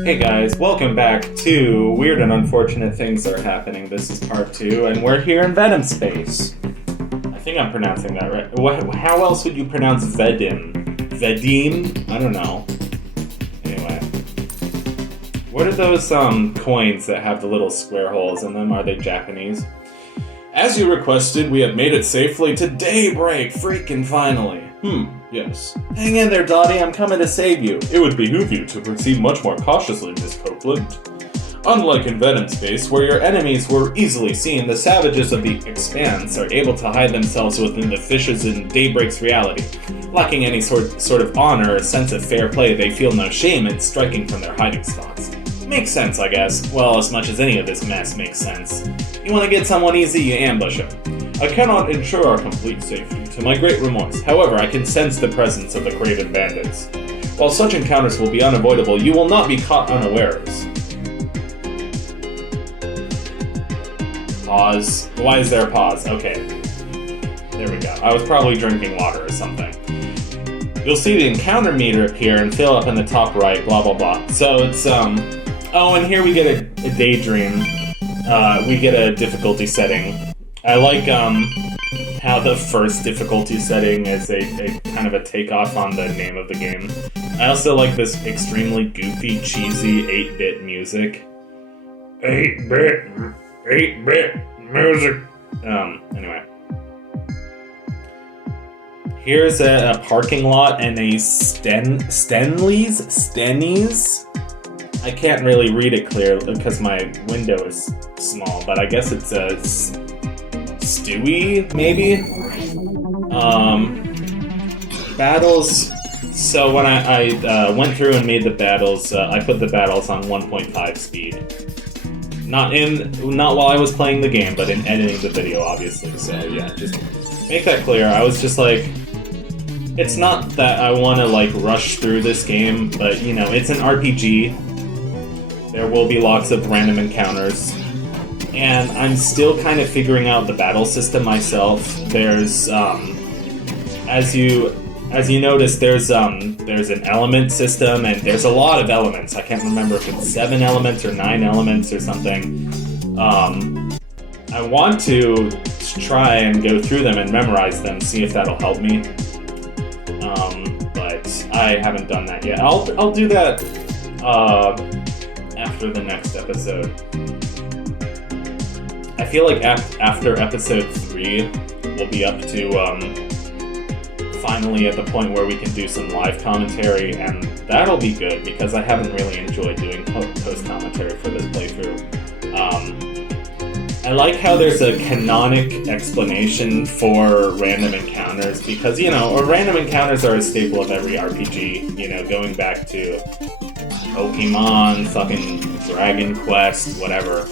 Hey guys, welcome back to Weird and Unfortunate Things Are Happening. This is part 2, and we're here in Venom Space. I think I'm pronouncing that right. How else would you pronounce Vedim? Vedim? I don't know. Anyway. What are those coins that have the little square holes in them? Are they Japanese? As you requested, we have made it safely to daybreak, freaking finally. Yes. Hang in there, Dottie, I'm coming to save you. It would behoove you to proceed much more cautiously, Miss Copeland. Unlike in Venom Space, where your enemies were easily seen, the savages of the Expanse are able to hide themselves within the fishes in Daybreak's reality. Lacking any sort of honor or sense of fair play, they feel no shame in striking from their hiding spots. Makes sense, I guess. Well, as much as any of this mess makes sense. You want to get someone easy, you ambush them. I cannot ensure our complete safety, to my great remorse. However, I can sense the presence of the craven bandits. While such encounters will be unavoidable, you will not be caught unawares. Pause. Why is there a pause? Okay. There we go. I was probably drinking water or something. You'll see the encounter meter appear and fill up in the top right, blah blah blah. So it's, oh, and here we get a daydream. We get a difficulty setting. I like, how the first difficulty setting is a kind of a takeoff on the name of the game. I also like this extremely goofy, cheesy 8-bit music. 8-bit music. Anyway. Here's a parking lot and a Stennies? I can't really read it clearly because my window is small, but I guess it's a Stewie, maybe? Battles. So when I went through and made the battles, I put the battles on 1.5 speed. Not while I was playing the game, but in editing the video, obviously. So yeah, just make that clear. I was just like, it's not that I want to like rush through this game, but you know, it's an RPG. There will be lots of random encounters. And I'm still kind of figuring out the battle system myself. There's, as you notice, there's an element system, and there's a lot of elements. I can't remember if it's 7 elements or 9 elements or something. I want to try and go through them and memorize them, see if that'll help me. But I haven't done that yet. I'll do that after the next episode. I feel like after episode 3, we'll be up to, finally at the point where we can do some live commentary, and that'll be good, because I haven't really enjoyed doing post-commentary for this playthrough. I like how there's a canonic explanation for random encounters, because, you know, random encounters are a staple of every RPG, you know, going back to Pokemon, fucking Dragon Quest, whatever.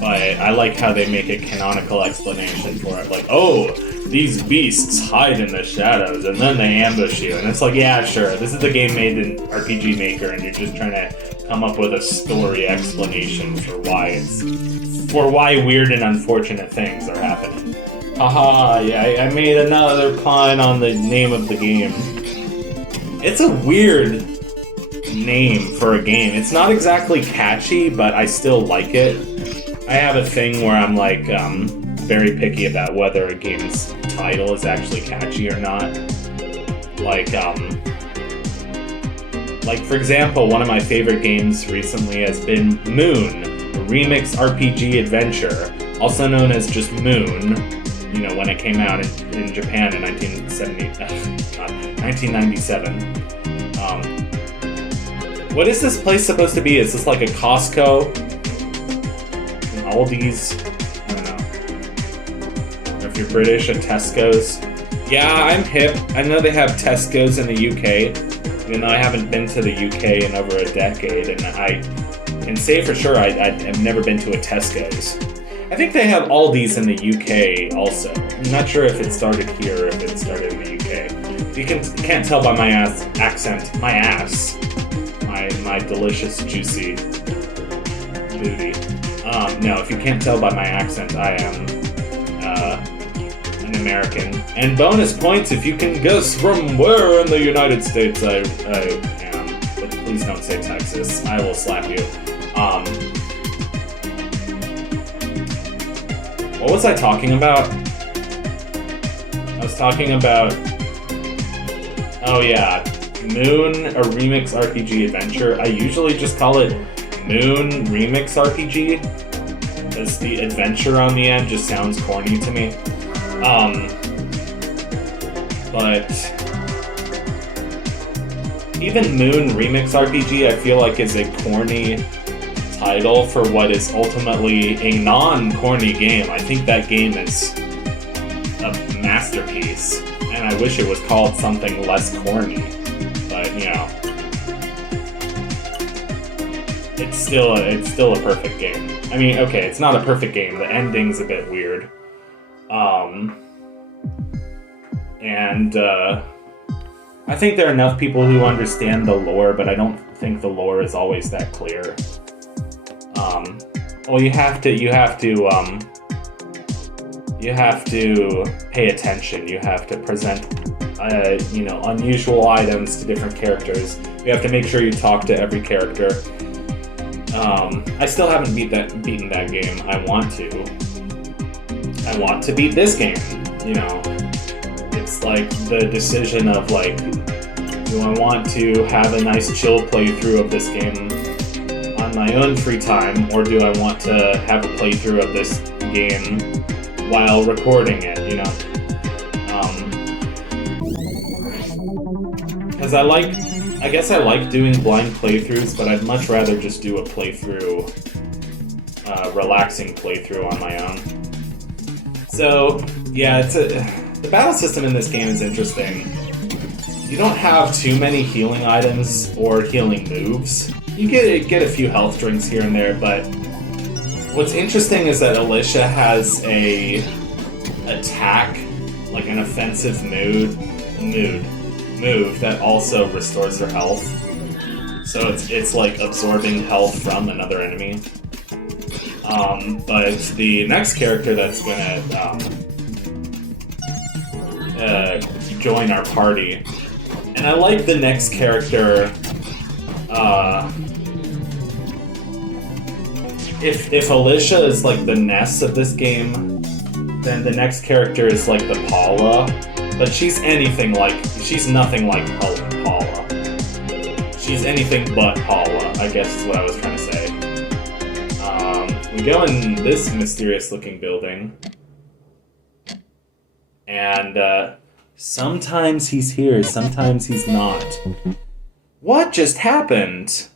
But I like how they make a canonical explanation for it. Like, oh, these beasts hide in the shadows, and then they ambush you. And it's like, yeah, sure, this is a game made in RPG Maker, and you're just trying to come up with a story explanation for why weird and unfortunate things are happening. Haha, yeah, I made another pun on the name of the game. It's a weird name for a game. It's not exactly catchy, but I still like it. I have a thing where I'm like very picky about whether a game's title is actually catchy or not. Like for example, one of my favorite games recently has been Moon, a remix RPG adventure, also known as just Moon. You know, when it came out in Japan in 1997. What is this place supposed to be? Is this like a Costco? Aldi's, I don't know. Or if you're British, a Tesco's. Yeah, I'm hip. I know they have Tesco's in the UK, even though I haven't been to the UK in over a decade, and I can say for sure I've never been to a Tesco's. I think they have Aldi's in the UK also. I'm not sure if it started here or if it started in the UK. You can't tell by my accent. My ass. My delicious, juicy booty. No, if you can't tell by my accent, I am an American. And bonus points if you can guess from where in the United States I am. But Please don't say Texas. I will slap you. What was I talking about? I was talking about... Oh yeah, Moon, a Remix RPG Adventure. I usually just call it Moon Remix RPG, because the adventure on the end just sounds corny to me. But even Moon Remix RPG, I feel like, is a corny title for what is ultimately a non-corny game. I think that game is a masterpiece, and I wish it was called something less corny. But, you know, it's still a perfect game. I mean, okay, it's not a perfect game. The ending's a bit weird. I think there are enough people who understand the lore, but I don't think the lore is always that clear. Well, you have to pay attention. You have to present, unusual items to different characters. You have to make sure you talk to every character. I still haven't beaten that game. I want to beat this game, you know. It's like the decision of, like, do I want to have a nice chill playthrough of this game on my own free time, or do I want to have a playthrough of this game while recording it, you know? Because I guess I like doing blind playthroughs, but I'd much rather just do a playthrough, relaxing playthrough on my own. So, yeah, the battle system in this game is interesting. You don't have too many healing items or healing moves. You get a few health drinks here and there, but what's interesting is that Alicia has a attack, like an offensive move that also restores her health. So it's like absorbing health from another enemy. But the next character that's gonna join our party, and I like the next character. If Alicia is like the Ness of this game, then the next character is like the Paula, but she's nothing like Paula. She's anything but Paula, I guess is what I was trying to say. We go in this mysterious-looking building, and sometimes he's here, sometimes he's not. What just happened?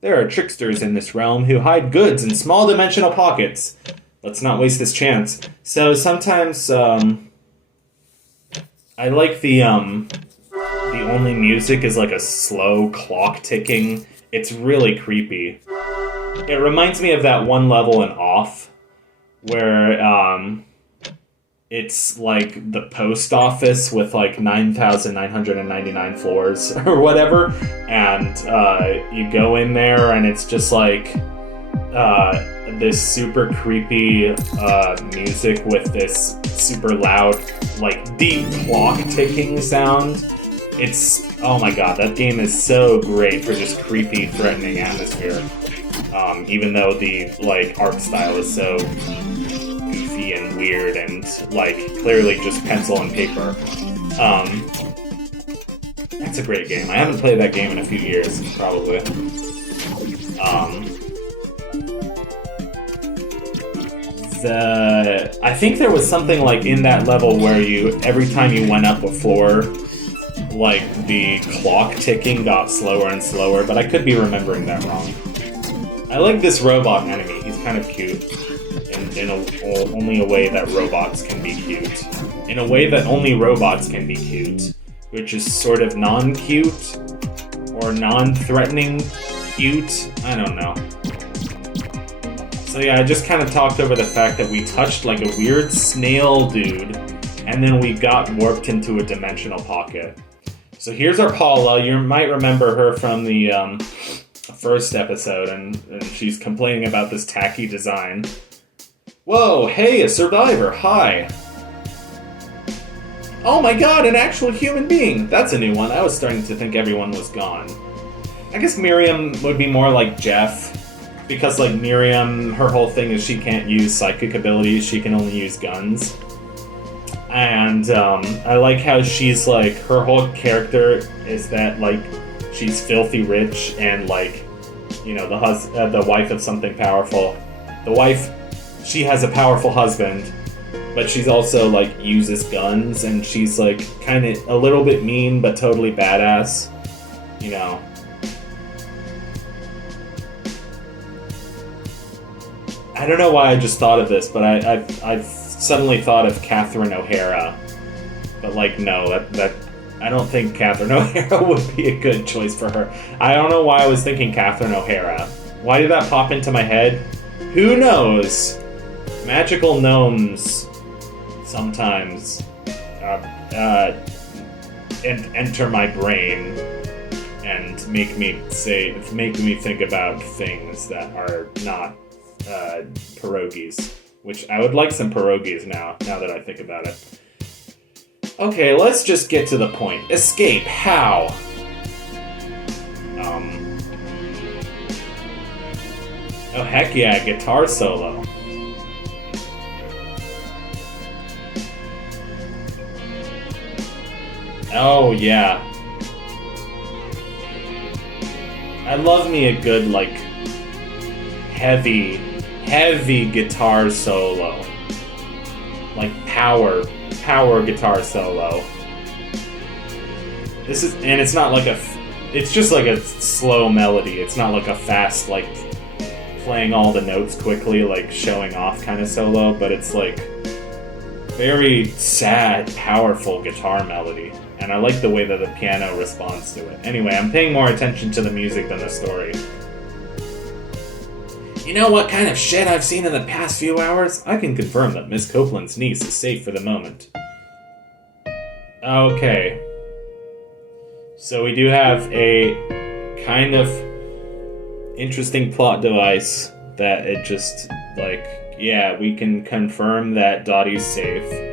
There are tricksters in this realm who hide goods in small dimensional pockets. Let's not waste this chance. So sometimes, I like the only music is like a slow clock ticking. It's really creepy. It reminds me of that one level in Off, where, it's like the post office with like 9,999 floors or whatever, and you go in there and it's just like this super creepy music with this super loud, like deep clock ticking sound. It's, oh my god, that game is so great for just creepy, threatening atmosphere. Even though the like art style is so goofy and weird and like clearly just pencil and paper. That's a great game. I haven't played that game in a few years, probably. I think there was something like in that level where every time you went up a floor, like the clock ticking got slower and slower, but I could be remembering that wrong. I like this robot enemy. He's kind of cute. In only a way that robots can be cute. In a way that only robots can be cute. Which is sort of non-cute. Or non-threatening cute. I don't know. So yeah, I just kind of talked over the fact that we touched like a weird snail dude. And then we got warped into a dimensional pocket. So here's our Paula. You might remember her from the first episode, and she's complaining about this tacky design. Whoa, hey, a survivor, hi. Oh my god, an actual human being! That's a new one. I was starting to think everyone was gone. I guess Miriam would be more like Jeff, because like Miriam, her whole thing is she can't use psychic abilities, she can only use guns. And I like how she's like, her whole character is that like she's filthy rich and like, you know, the wife of something powerful. The wife, she has a powerful husband, but she's also like uses guns, and she's like kind of a little bit mean but totally badass, you know. I don't know why I just thought of this, but I've suddenly thought of Catherine O'Hara. But like, no, that I don't think Catherine O'Hara would be a good choice for her. I don't know why I was thinking Catherine O'Hara. Why did that pop into my head? Who knows? Magical gnomes sometimes enter my brain and make me think about things that are not pierogies. Which I would like some pierogies now that I think about it. Okay, let's just get to the point. Escape, how? Oh heck yeah, guitar solo. Oh yeah. I love me a good, like, heavy guitar solo. Like power guitar solo. And it's not like it's just like a slow melody. It's not like a fast, like, playing all the notes quickly, like showing off kind of solo, but it's like very sad, powerful guitar melody. And I like the way that the piano responds to it. Anyway, I'm paying more attention to the music than the story. You know what kind of shit I've seen in the past few hours? I can confirm that Miss Copeland's niece is safe for the moment. Okay. So we do have a kind of interesting plot device that it just, like, yeah, we can confirm that Dottie's safe.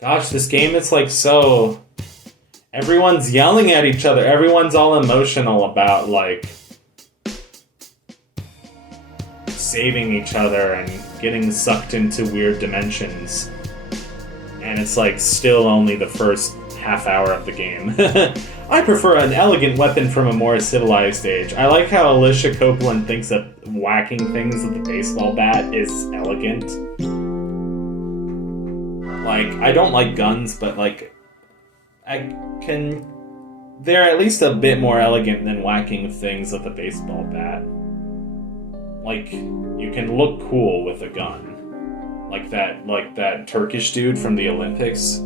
Gosh, this game is like so... Everyone's yelling at each other. Everyone's all emotional about, like, saving each other and getting sucked into weird dimensions. And it's, like, still only the first half hour of the game. I prefer an elegant weapon from a more civilized age. I like how Alicia Copeland thinks that whacking things with a baseball bat is elegant. Like, I don't like guns, but, like, they're at least a bit more elegant than whacking things with a baseball bat. Like, you can look cool with a gun. Like that Turkish dude from the Olympics.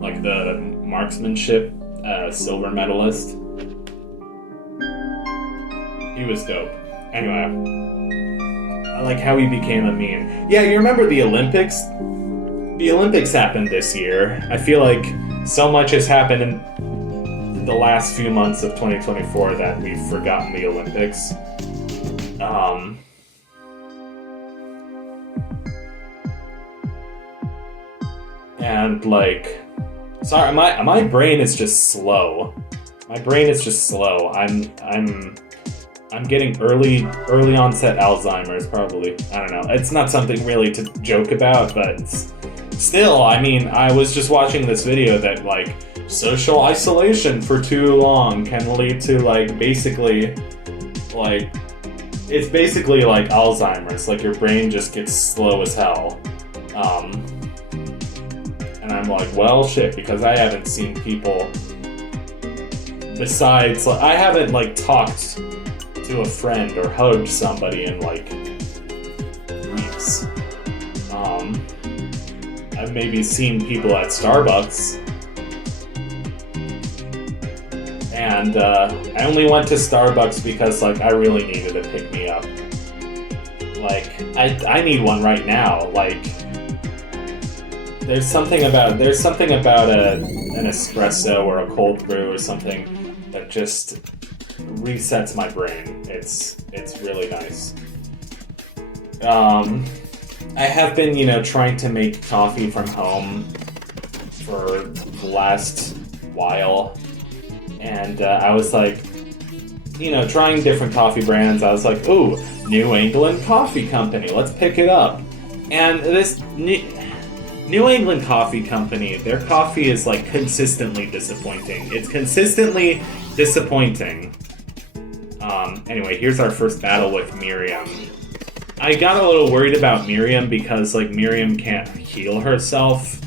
Like the marksmanship silver medalist. He was dope. Anyway, I like how he became a meme. Yeah, you remember the Olympics? The Olympics happened this year. I feel like so much has happened in the last few months of 2024 that we've forgotten the Olympics. And like, sorry, my brain is just slow. My brain is just slow. I'm getting early onset Alzheimer's, probably. I don't know. It's not something really to joke about, but still, I mean, I was just watching this video that, like, social isolation for too long can lead to, like, basically, like, it's basically like Alzheimer's. Like, your brain just gets slow as hell. And I'm like, well, shit, because I haven't seen people besides, like, I haven't, like, talked to a friend or hugged somebody in, like, weeks. I've maybe seen people at Starbucks. And, I only went to Starbucks because, like, I really needed a pick-me-up. Like, I need one right now. Like, there's something about an espresso or a cold brew or something that just resets my brain. It's really nice. I have been, trying to make coffee from home for the last while, and I was like, trying different coffee brands. I was like, ooh, New England Coffee Company, let's pick it up. And this New England Coffee Company, their coffee is like consistently disappointing. It's consistently disappointing. Anyway, here's our first battle with Miriam. I got a little worried about Miriam because, like, Miriam can't heal herself,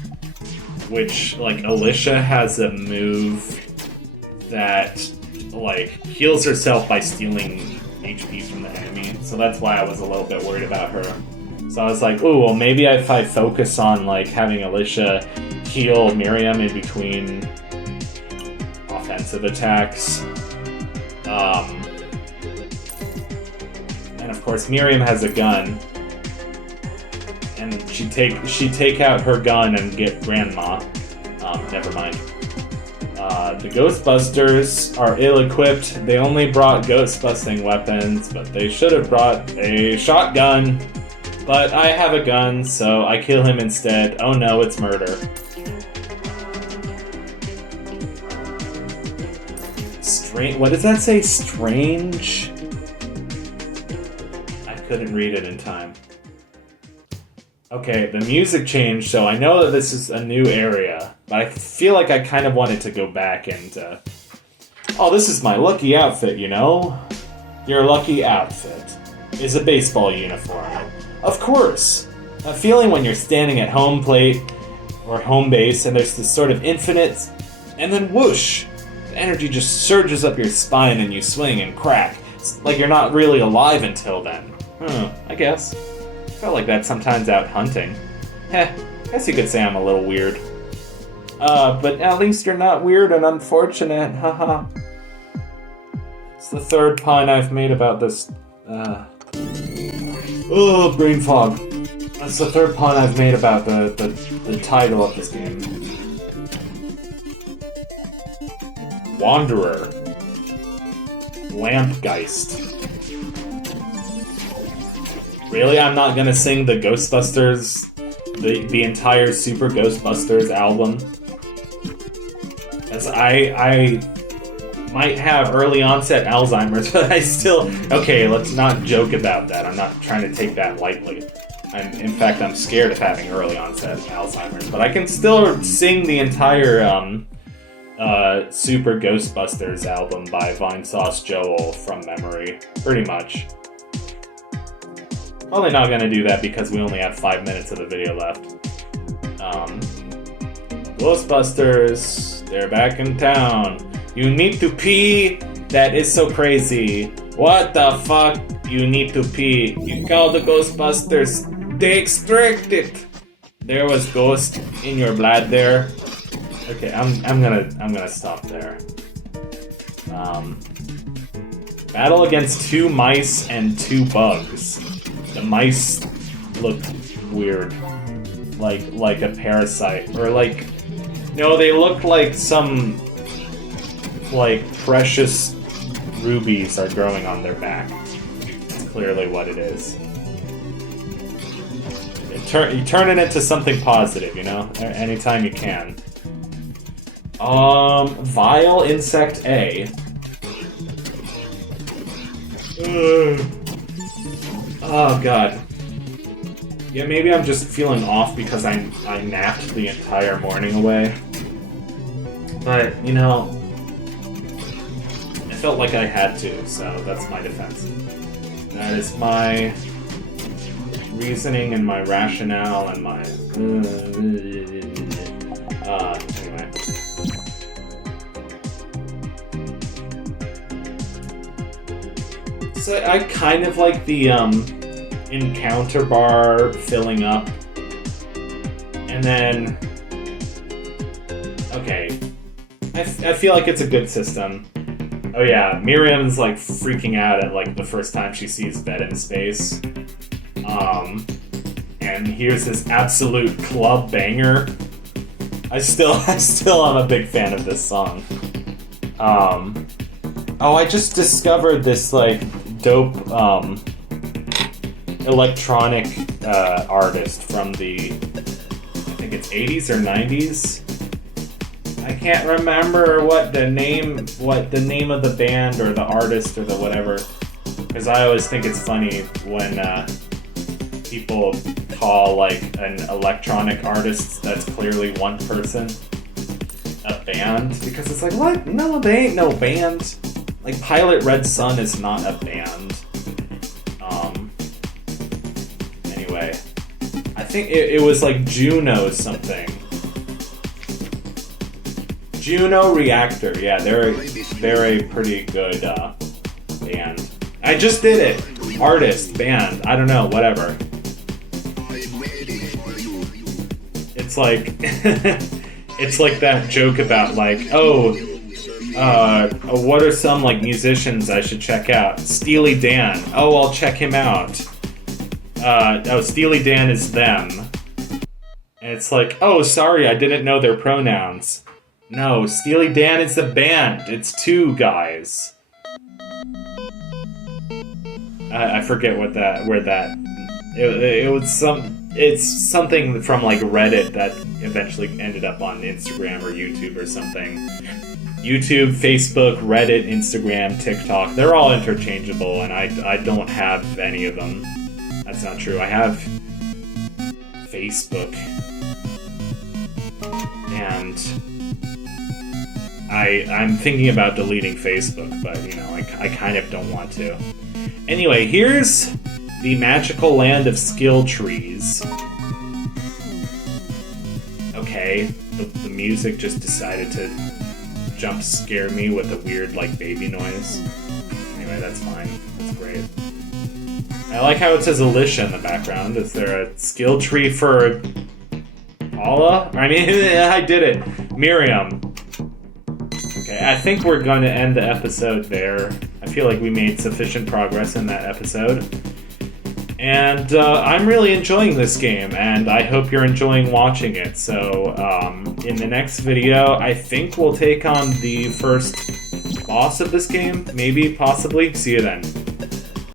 which, like, Alicia has a move that, like, heals herself by stealing HP from the enemy, so that's why I was a little bit worried about her. So I was like, ooh, well, maybe if I focus on, like, having Alicia heal Miriam in between offensive attacks, and of course Miriam has a gun, and she take out her gun and get Grandma. Never mind. The Ghostbusters are ill-equipped. They only brought ghost-busting weapons, but they should have brought a shotgun. But I have a gun, so I kill him instead. Oh no, it's murder. What does that say? Strange? I couldn't read it in time. Okay, the music changed, so I know that this is a new area, but I feel like I kind of wanted to go back and, oh, this is my lucky outfit, you know? Your lucky outfit is a baseball uniform. Of course! A feeling when you're standing at home plate, or home base, and there's this sort of infinite, and then whoosh! The energy just surges up your spine and you swing and crack. It's like you're not really alive until then. I guess. Felt like that sometimes out hunting. Guess you could say I'm a little weird. But at least you're not weird and unfortunate, haha. It's the third pun I've made about this, oh, brain fog. That's the third pun I've made about the title of this game. Wanderer. Lampgeist. Really? I'm not gonna sing the Ghostbusters, the entire Super Ghostbusters album? As I might have early onset Alzheimer's, but I still... Okay, let's not joke about that. I'm not trying to take that lightly. In fact, I'm scared of having early onset Alzheimer's, but I can still sing the entire Super Ghostbusters album by Vinesauce Joel from memory, pretty much. Probably not gonna do that because we only have 5 minutes of the video left. Ghostbusters, they're back in town. You need to pee? That is so crazy. What the fuck? You need to pee. You call the Ghostbusters. They extract it. There was ghost in your blood there. Okay, I'm gonna stop there. Battle against 2 mice and 2 bugs. The mice look weird, like a parasite, or like, no, they look like some, like, precious rubies are growing on their back. That's clearly what it is. You turn it into something positive, you know, anytime you can. Vile Insect A. Oh god. Yeah, maybe I'm just feeling off because I napped the entire morning away. But, you know, I felt like I had to, so that's my defense. That is my reasoning and my rationale and my... anyway. So I kind of like the encounter bar filling up, and then okay, I feel like it's a good system. Oh yeah, Miriam's like freaking out at like the first time she sees Bed in Space, and here's this absolute club banger. I still am a big fan of this song. Oh, I just discovered this like dope electronic artist from the, I think it's 80s or 90s. I can't remember what the name of the band or the artist or the whatever, because I always think it's funny when people call like an electronic artist that's clearly one person a band, because it's like, what? No, they ain't no band. Like Pilot Red Sun is not a band. Anyway, I think it was like Juno something. Juno Reactor, yeah, they're a pretty good band. I just did it. Artist, band, I don't know, whatever. It's like it's like that joke about like, what are some like musicians I should check out? Steely Dan. Oh, I'll check him out. Steely Dan is them. And it's like, oh, sorry, I didn't know their pronouns. No, Steely Dan is the band. It's two guys. I forget where that. It was it's something from like Reddit that eventually ended up on Instagram or YouTube or something. YouTube, Facebook, Reddit, Instagram, TikTok, they're all interchangeable, and I don't have any of them. That's not true. I have Facebook. And I'm thinking about deleting Facebook, but you know, I kind of don't want to. Anyway, here's the magical land of skill trees. Okay, the music just decided to jump scare me with a weird like baby noise. Anyway, that's fine. That's great. I like how it says Alicia in the background. Is there a skill tree for Allah? I mean, I did it. Miriam. Okay, I think we're going to end the episode there. I feel like we made sufficient progress in that episode. And I'm really enjoying this game, and I hope you're enjoying watching it. So, in the next video, I think we'll take on the first boss of this game. Maybe, possibly. See you then.